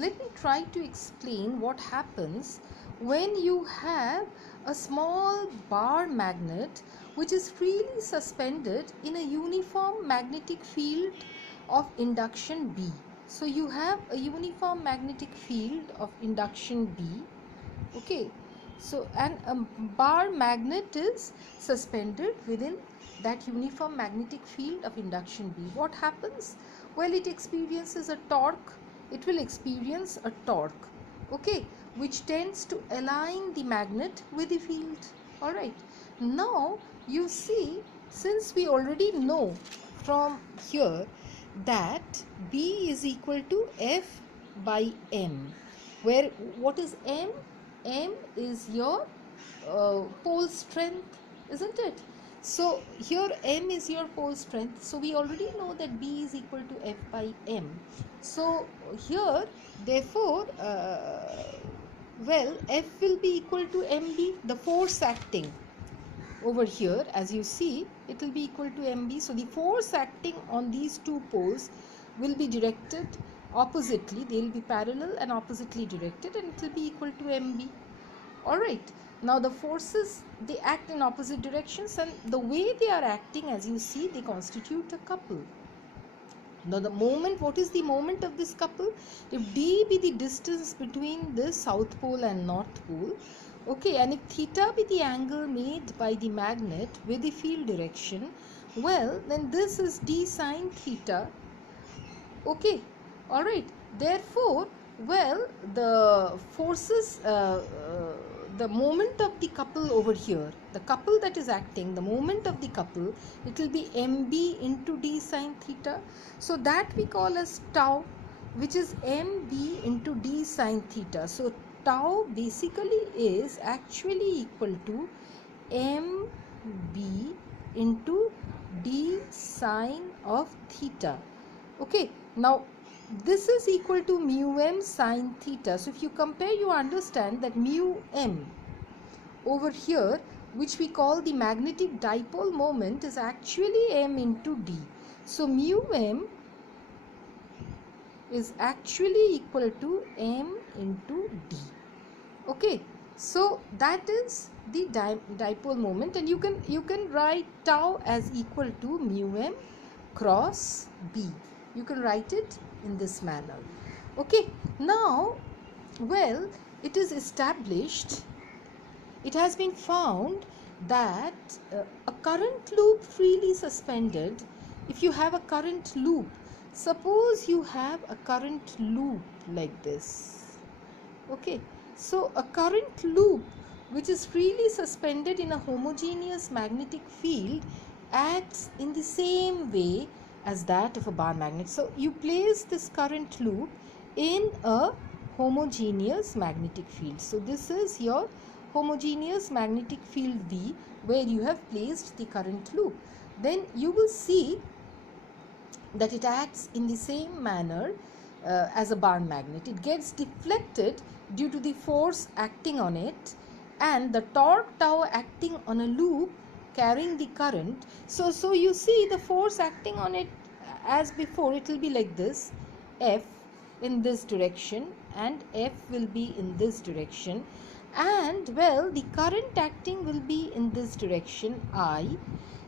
let me try to explain what happens when you have a small bar magnet which is freely suspended in a uniform magnetic field of induction B. So you have a uniform magnetic field of induction B. Okay, so and a bar magnet is suspended within that uniform magnetic field of induction B. What happens? Well, it experiences a torque. It will experience a torque, okay, which tends to align the magnet with the field. All right, now you see, since we already know from here that B is equal to F by M, where what is M? M is your pole strength, isn't it? So here M is your pole strength. So we already know that B is equal to F by M. So here, therefore, well, F will be equal to MB, the force acting over here. As you see, it will be equal to MB. So the force acting on these two poles will be directed oppositely. They will be parallel and oppositely directed, and it will be equal to MB. Alright, now the forces, they act in opposite directions, and the way they are acting, as you see, they constitute a couple. Now the moment, what is the moment of this couple? If D be the distance between the south pole and north pole, okay, and if theta be the angle made by the magnet with the field direction, well, then this is D sine theta. Okay, all right. Therefore, well, the forces, the moment of the couple over here, the couple that is acting, the moment of the couple, it will be mb into d sine theta. So that we call as tau, which is mb into d sine theta. So tau basically is actually equal to mb into d sine of theta. Okay, now this is equal to mu m sine theta. So if you compare, you understand that mu m over here, which we call the magnetic dipole moment, is actually m into d. So mu m is actually equal to m into d. Okay, so that is the dipole moment, and you can write tau as equal to mu m cross b. You can write it in this manner. Okay, now, well, it is established, it has been found that a current loop freely suspended, if you have a current loop, suppose you have a current loop like this. Okay, so a current loop which is freely suspended in a homogeneous magnetic field acts in the same way as that of a bar magnet. So you place this current loop in a homogeneous magnetic field. So this is your homogeneous magnetic field B, where you have placed the current loop. Then you will see that it acts in the same manner as a bar magnet. It gets deflected due to the force acting on it, and the torque tau acting on a loop carrying the current. So you see the force acting on it, as before, it will be like this, F in this direction and F will be in this direction, and well, the current acting will be in this direction, I.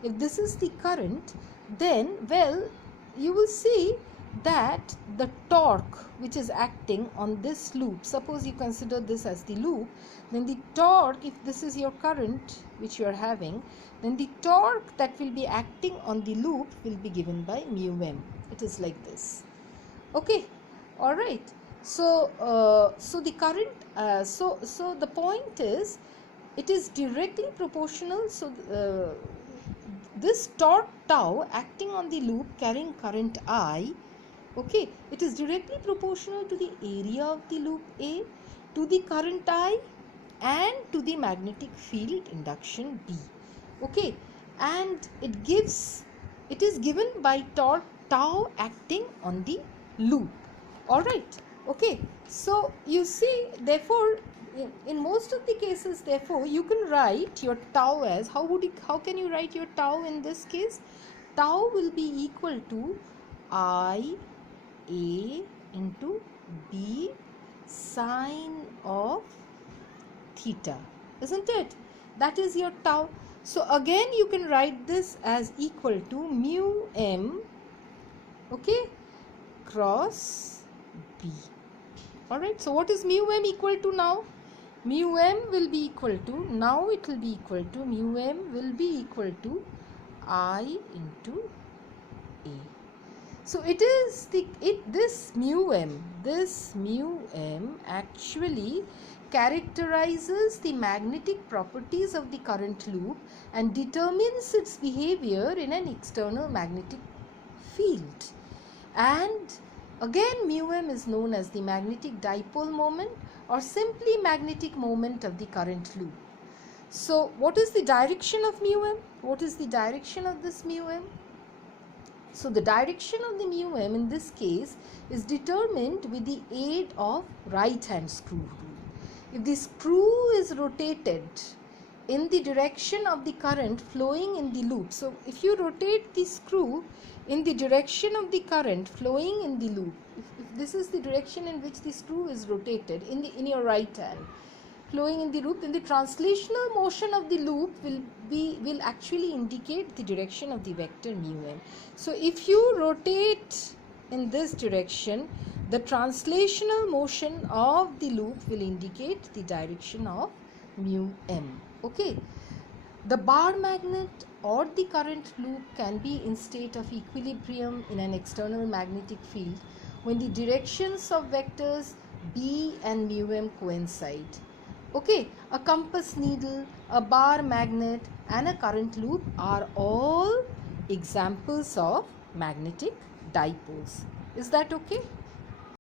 If this is the current, then well, you will see that the torque which is acting on this loop, suppose you consider this as the loop, then the torque, if this is your current which you are having, then the torque that will be acting on the loop will be given by mu m. It is like this. Okay, all right. So so the current, so the point is, it is directly proportional. So this torque tau acting on the loop carrying current I, okay, it is directly proportional to the area of the loop A, to the current I, and to the magnetic field induction B. Okay, and it is given by torque tau acting on the loop. All right. Okay, so you see, therefore, in most of the cases, therefore, you can write your tau as, how can you write your tau in this case? Tau will be equal to I A into B sine of theta, isn't it? That is your tau. So again you can write this as equal to mu m, okay, cross B. Alright, so what is mu m equal to now? Mu m will be equal to, now it will be equal to, mu m will be equal to I into A. So this mu m actually characterizes the magnetic properties of the current loop and determines its behavior in an external magnetic field. And again, mu m is known as the magnetic dipole moment or simply magnetic moment of the current loop. So what is the direction of mu m? What is the direction of this mu m? So the direction of the mu m in this case is determined with the aid of right hand screw rule. If the screw is rotated in the direction of the current flowing in the loop, so if you rotate the screw in the direction of the current flowing in the loop, if this is the direction in which the screw is rotated in your right hand flowing in the loop, then the translational motion of the loop will actually indicate the direction of the vector mu m. So if you rotate in this direction, the translational motion of the loop will indicate the direction of mu m. Okay. The bar magnet or the current loop can be in state of equilibrium in an external magnetic field when the directions of vectors B and mu m coincide. Okay, a compass needle, a bar magnet and a current loop are all examples of magnetic dipoles. Is that okay?